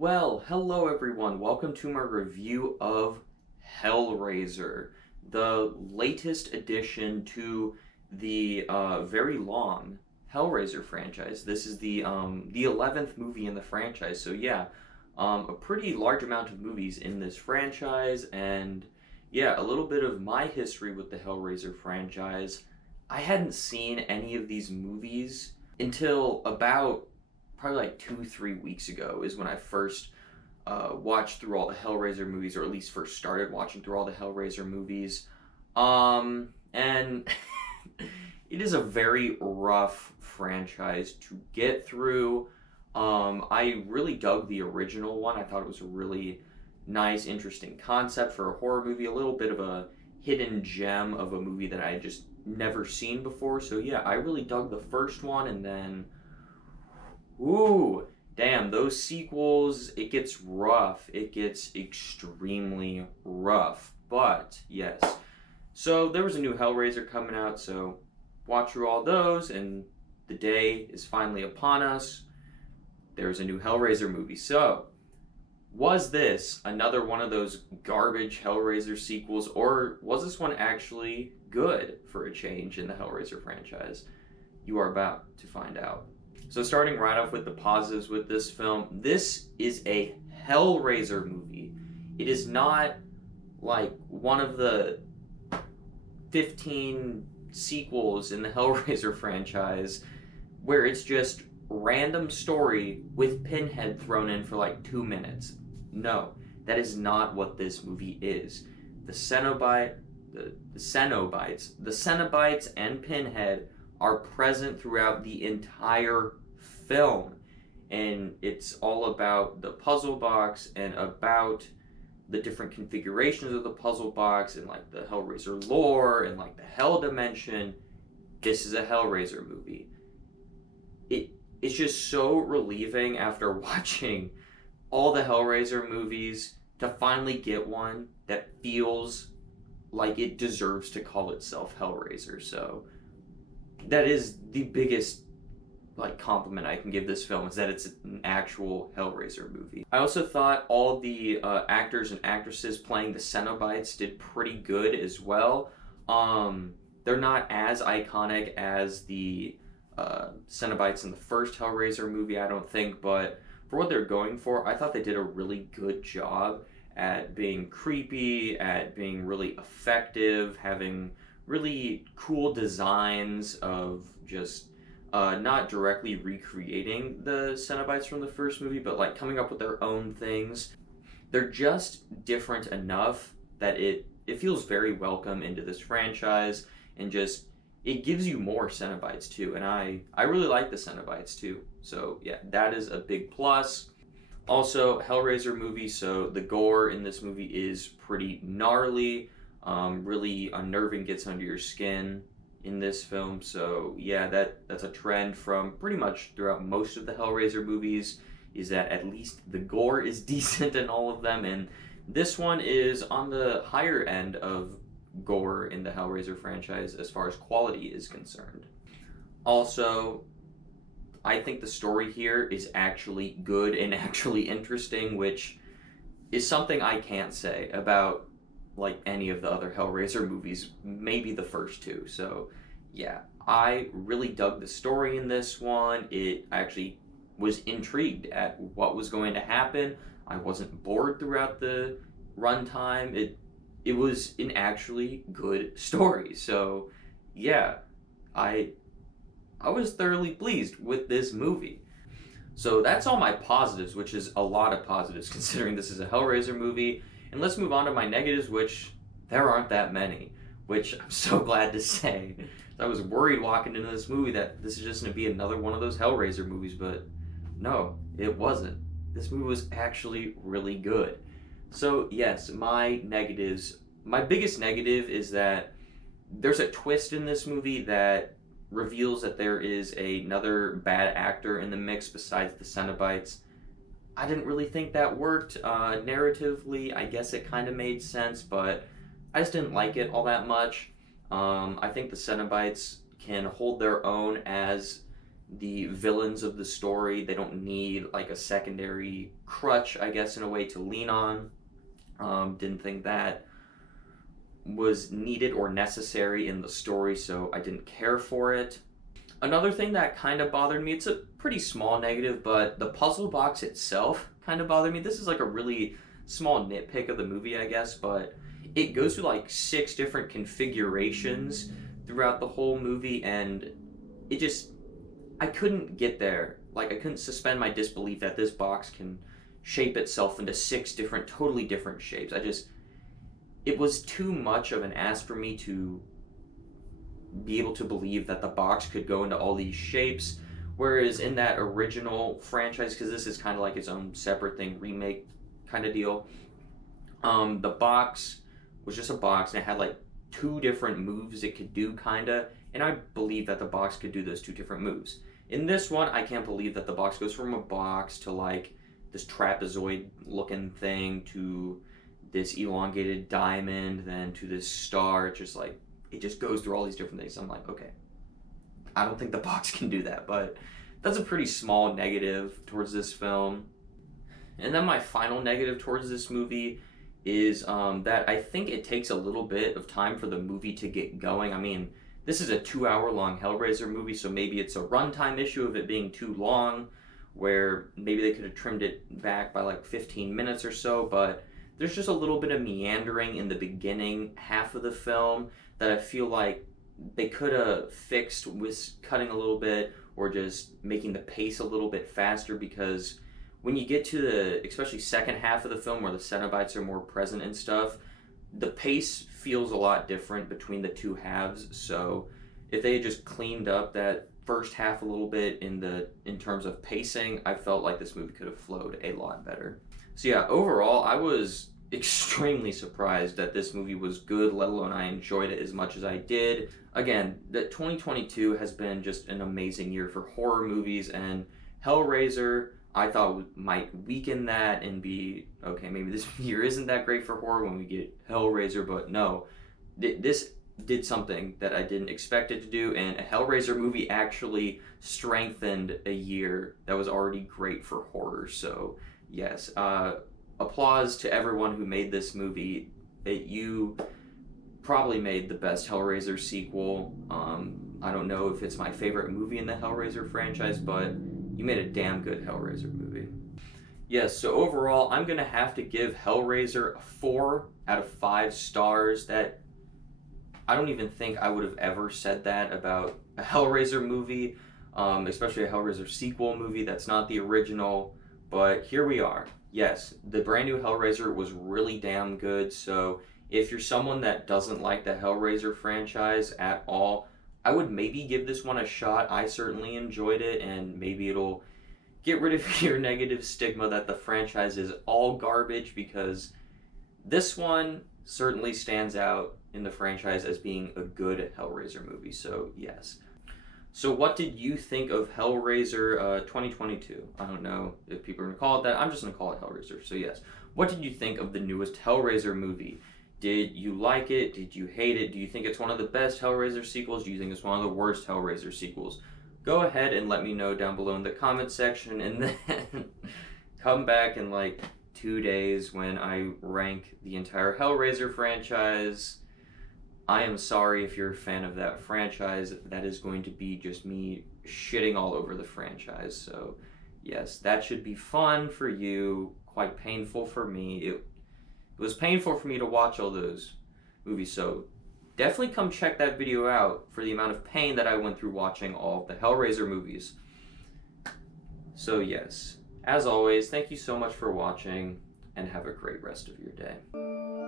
Well, hello everyone. Welcome to my review of Hellraiser, the latest addition to the very long Hellraiser franchise. This is the 11th movie in the franchise. So yeah, a pretty large amount of movies in this franchise, and yeah, a little bit of my history with the Hellraiser franchise. I hadn't seen any of these movies until about probably like 2, 3 weeks ago is when I first watched through all the Hellraiser movies, or at least first started watching through all the Hellraiser movies. And it is a very rough franchise to get through. I really dug the original one. I thought it was a really nice, interesting concept for a horror movie, a little bit of a hidden gem of a movie that I had just never seen before. So yeah, I really dug the first one, and then ooh, damn, those sequels, it gets rough. It gets extremely rough. But, yes. So, there was a new Hellraiser coming out, so watch through all those, and the day is finally upon us. There's a new Hellraiser movie. So, was this another one of those garbage Hellraiser sequels, or was this one actually good for a change in the Hellraiser franchise? You are about to find out. So starting right off with the positives with this film, this is a Hellraiser movie. It is not like one of the 15 sequels in the Hellraiser franchise where it's just random story with Pinhead thrown in for like 2 minutes. No, that is not what this movie is. The Cenobites and Pinhead are present throughout the entire film, and it's all about the puzzle box and about the different configurations of the puzzle box and like the Hellraiser lore and like the Hell dimension. This is a Hellraiser movie. It's just so relieving after watching all the Hellraiser movies to finally get one that feels like it deserves to call itself Hellraiser. So that is the biggest compliment I can give this film, is that it's an actual Hellraiser movie. I also thought all the actors and actresses playing the Cenobites did pretty good as well. They're not as iconic as the Cenobites in the first Hellraiser movie, I don't think, but for what they're going for, I thought they did a really good job at being creepy, at being really effective, having really cool designs of just not directly recreating the Cenobites from the first movie, but like coming up with their own things. They're just different enough that it feels very welcome into this franchise, and just it gives you more Cenobites too. And I really like the Cenobites too. So yeah, that is a big plus. Also, Hellraiser movie, so the gore in this movie is pretty gnarly, really unnerving, gets under your skin in this film. So yeah, that's a trend from pretty much throughout most of the Hellraiser movies, is that at least the gore is decent in all of them, and this one is on the higher end of gore in the Hellraiser franchise as far as quality is concerned. Also, I think the story here is actually good and actually interesting, which is something I can't say about like any of the other Hellraiser movies, maybe the first two. So yeah, I really dug the story in this one. I actually was intrigued at what was going to happen. I wasn't bored throughout the runtime. It was an actually good story. So yeah, I was thoroughly pleased with this movie. So that's all my positives, which is a lot of positives considering this is a Hellraiser movie. And let's move on to my negatives, which there aren't that many, which I'm so glad to say. I was worried walking into this movie that this is just going to be another one of those Hellraiser movies, but no, it wasn't. This movie was actually really good. So yes, my negatives. My biggest negative is that there's a twist in this movie that reveals that there is another bad actor in the mix besides the Cenobites. I didn't really think that worked. Narratively, I guess it kind of made sense, but I just didn't like it all that much. I think the Cenobites can hold their own as the villains of the story. They don't need like a secondary crutch, I guess, in a way to lean on. Didn't think that was needed or necessary in the story, so I didn't care for it. Another thing that kind of bothered me, it's a pretty small negative, but the puzzle box itself kind of bothered me. This is like a really small nitpick of the movie, I guess, but it goes through like 6 different configurations throughout the whole movie, and it just, I couldn't get there. Like, I couldn't suspend my disbelief that this box can shape itself into 6 different, totally different shapes. It was too much of an ask for me to be able to believe that the box could go into all these shapes. Whereas in that original franchise, because this is kind of like its own separate thing, remake kind of deal, the box was just a box and it had like 2 different moves it could do, kinda, and I believe that the box could do those 2 different moves. In this one, I can't believe that the box goes from a box to like this trapezoid looking thing to this elongated diamond, then to this star. It's just like, it just goes through all these different things. I'm like, okay, I don't think the box can do that, but that's a pretty small negative towards this film. And then my final negative towards this movie is that I think it takes a little bit of time for the movie to get going. I mean, this is a 2-hour-long Hellraiser movie, so maybe it's a runtime issue of it being too long, where maybe they could have trimmed it back by like 15 minutes or so, but there's just a little bit of meandering in the beginning half of the film that I feel like they could have fixed with cutting a little bit or just making the pace a little bit faster, because when you get to the, especially second half of the film where the Cenobites are more present and stuff, the pace feels a lot different between the 2 halves. So if they had just cleaned up that first half a little bit in terms of pacing, I felt like this movie could have flowed a lot better. So yeah, overall, I was extremely surprised that this movie was good, let alone I enjoyed it as much as I did. Again, that 2022 has been just an amazing year for horror movies, and Hellraiser, I thought might weaken that and be, okay, maybe this year isn't that great for horror when we get Hellraiser, but no, this did something that I didn't expect it to do, and a Hellraiser movie actually strengthened a year that was already great for horror. So yes, applause to everyone who made this movie. You probably made the best Hellraiser sequel. I don't know if it's my favorite movie in the Hellraiser franchise, but you made a damn good Hellraiser movie. Yes, so overall, I'm going to have to give Hellraiser a 4 out of 5 stars. That, I don't even think I would have ever said that about a Hellraiser movie, especially a Hellraiser sequel movie that's not the original, but here we are. Yes, the brand new Hellraiser was really damn good, so if you're someone that doesn't like the Hellraiser franchise at all, I would maybe give this one a shot. I certainly enjoyed it, and maybe it'll get rid of your negative stigma that the franchise is all garbage, because this one certainly stands out in the franchise as being a good Hellraiser movie, so yes. So what did you think of Hellraiser 2022? I don't know if people are going to call it that. I'm just going to call it Hellraiser. So yes, what did you think of the newest Hellraiser movie? Did you like it? Did you hate it? Do you think it's one of the best Hellraiser sequels? Do you think it's one of the worst Hellraiser sequels? Go ahead and let me know down below in the comment section, and then come back in like 2 days when I rank the entire Hellraiser franchise. I am sorry if you're a fan of that franchise. That is going to be just me shitting all over the franchise. So yes, that should be fun for you, quite painful for me. It was painful for me to watch all those movies, so definitely come check that video out for the amount of pain that I went through watching all of the Hellraiser movies. So yes, as always, thank you so much for watching, and have a great rest of your day.